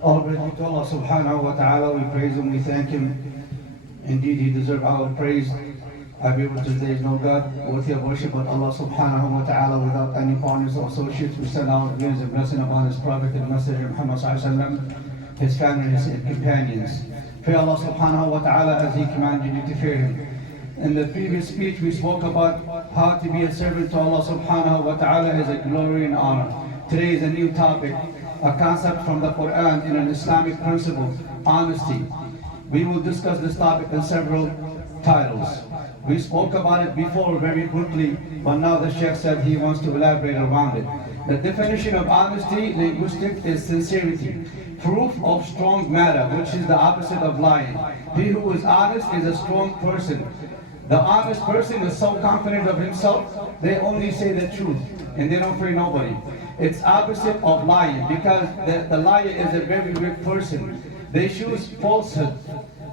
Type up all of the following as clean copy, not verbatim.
All praise be to Allah subhanahu wa ta'ala. We praise Him, we thank Him. Indeed, He deserves our praise. I be able to say there is no God worthy of worship but Allah subhanahu wa ta'ala without any partners or associates. We send our greetings and blessing upon His Prophet and Messenger Muhammad sallallahu alaihi wasallam, his family, his companions. Fear Allah subhanahu wa ta'ala as He commanded you to fear Him. In the previous speech, we spoke about how to be a servant to Allah subhanahu wa ta'ala is a glory and honor. Today is a new topic, a concept from the Quran in an Islamic principle, honesty. We will discuss this topic in several titles. We spoke about it before very quickly, but now the Sheikh said he wants to elaborate around it. The definition of honesty, linguistic, is sincerity, proof of strong matter, which is the opposite of lying. He who is honest is a strong person. The honest person is so confident of himself, they only say the truth, and they don't fear nobody. It's opposite of lying, because the liar is a very weak person. They choose falsehood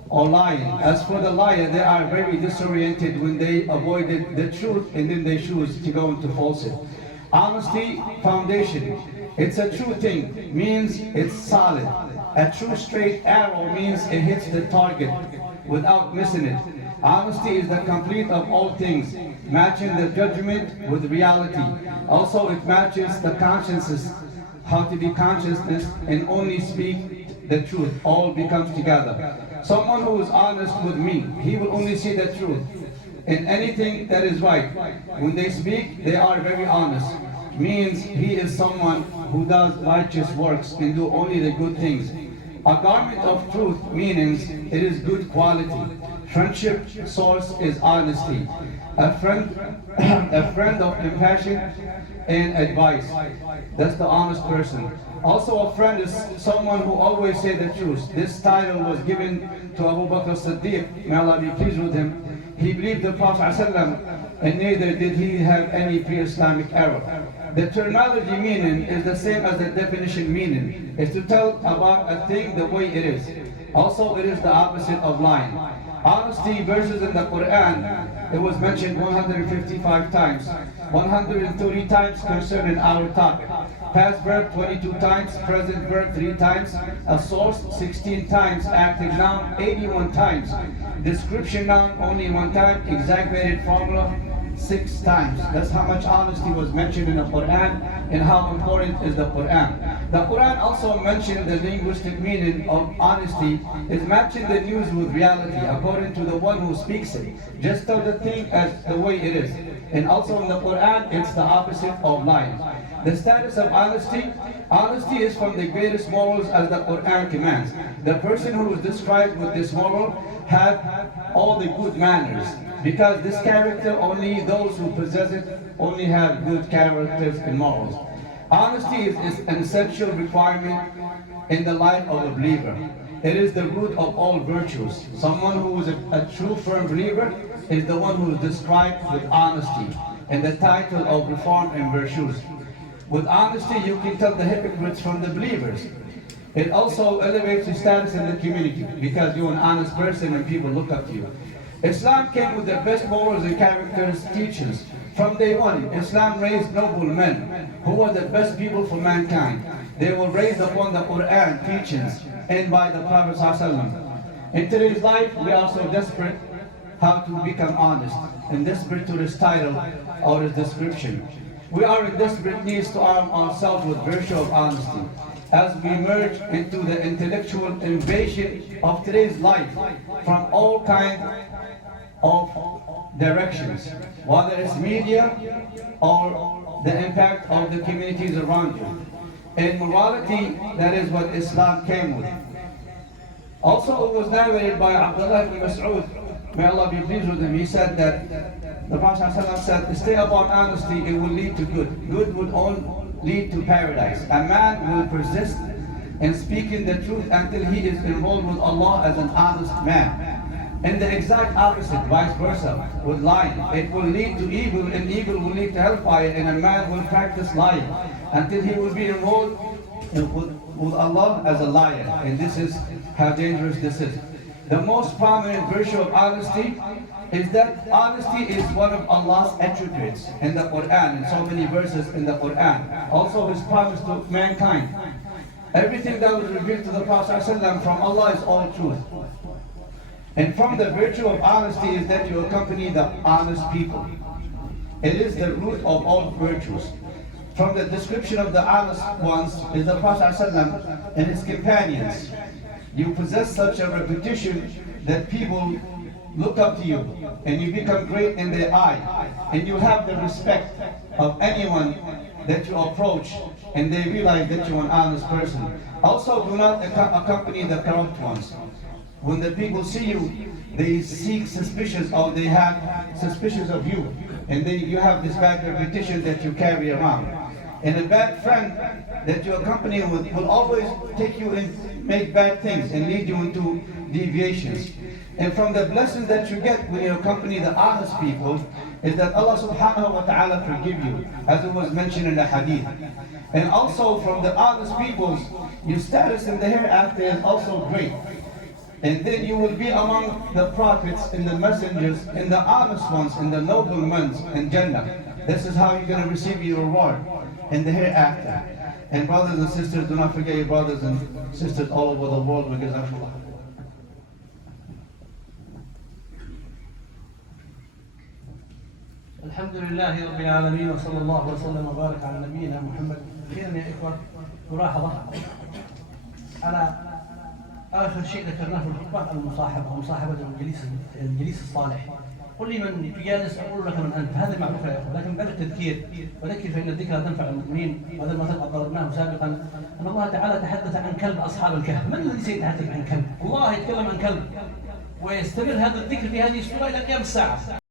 or lying. As for the liar, they are very disoriented when they avoided the truth and then they choose to go into falsehood. Honesty, foundation. It's a true thing, means it's solid. A true straight arrow means it hits the target without missing it. Honesty is the complete of all things, matching the judgment with reality. Also, it matches the consciences, how to be consciousness and only speak the truth. All becomes together. Someone who is honest with me, he will only say the truth in anything that is right. When they speak, they are very honest. Means he is someone who does righteous works and do only the good things. A garment of truth meanings it is good quality. Friendship source is honesty. A friend of compassion and advice. That's the honest person. Also, a friend is someone who always says the truth. This title was given to Abu Bakr as-Siddiq, may Allah be pleased with him. He believed the Prophet ﷺ, and neither did he have any pre-Islamic error. The terminology meaning is the same as the definition meaning. It's to tell about a thing the way it is. Also, it is the opposite of lying. Honesty verses in the Quran, it was mentioned 155 times. 130 times concerning our topic. Past verb 22 times, present verb 3 times, a source 16 times, active noun 81 times, description noun only 1 time, exaggerated formula 6 times. That's how much honesty was mentioned in the Quran and how important is the Quran. The Quran also mentioned the linguistic meaning of honesty is matching the news with reality according to the one who speaks it. Just tell the thing as the way it is. And also in the Quran, it's the opposite of lying. The status of honesty, honesty is from the greatest morals as the Quran commands. The person who is described with this moral have all the good manners. Because this character, only those who possess it only have good characters and morals. Honesty is an essential requirement in the life of a believer. It is the root of all virtues. Someone who is a true firm believer is the one who is described with honesty and the title of reform and virtues. With honesty, you can tell the hypocrites from the believers. It also elevates your status in the community because you're an honest person and people look up to you. Islam came with the best morals and characters teachings. From day one, Islam raised noble men who were the best people for mankind. They were raised upon the Quran teachings and by the Prophet ﷺ. In today's life, we are so desperate how to become honest and desperate to this title or this description. We are in desperate need to arm ourselves with virtue of honesty as we merge into the intellectual invasion of today's life from all kinds of directions, whether it's media or the impact of the communities around you. In morality, that is what Islam came with. Also, it was narrated by Abdullah ibn Mas'ud, may Allah be pleased with him. He said that the Prophet ﷺ said, stay upon honesty, it will lead to good. Good would only lead to paradise. A man will persist in speaking the truth until he is enrolled with Allah as an honest man. And the exact opposite, vice versa, with lying. It will lead to evil, and evil will lead to hellfire, and a man will practice lying until he will be enrolled with Allah as a liar. And this is how dangerous this is. The most prominent virtue of honesty is that honesty is one of Allah's attributes in the Quran, in so many verses in the Quran. Also His promise to mankind. Everything that was revealed to the Prophet ﷺ from Allah is all truth. And from the virtue of honesty is that you accompany the honest people. It is the root of all virtues. From the description of the honest ones is the Prophet ﷺ and his companions. You possess such a reputation that people look up to you and you become great in their eye, and you have the respect of anyone that you approach, and they realize that you're an honest person. Also, do not accompany the corrupt ones. When the people see you, they seek suspicious, or they have suspicious of you, and you have this bad reputation that you carry around. And a bad friend that you accompany with will always take you and make bad things and lead you into deviations. And from the blessings that you get when you accompany the honest people is that Allah subhanahu wa ta'ala forgive you, as it was mentioned in the hadith. And also from the honest peoples, your status in the hereafter is also great. And then you will be among the prophets and the messengers and the honest ones and the noble ones in Jannah. This is how you're going to receive your reward in the hereafter. And brothers and sisters, do not forget your brothers and sisters all over the world, because Allah. الحمد لله رب العالمين وصلى الله وسلم وبارك على نبينا محمد. أخيرا يا إخوة، ملاحظة على آخر شيء ذكرناه في الخطبة، المصاحبة، مصاحبة الجليس الصالح. قل لي من تجالس، أقول لك من أنت. هذا معروف يا إخوة، لكن بل التذكير، وذكر فإن الذكرى تنفع المؤمنين. وهذا المثل قد ضربناه سابقا، أن الله تعالى تحدث عن كلب أصحاب الكهف. من الذي سيتحدث عن كلب؟ الله يتكلم عن كلب، ويستمر هذا الذكر في هذه السورة إلى قيام الساعة.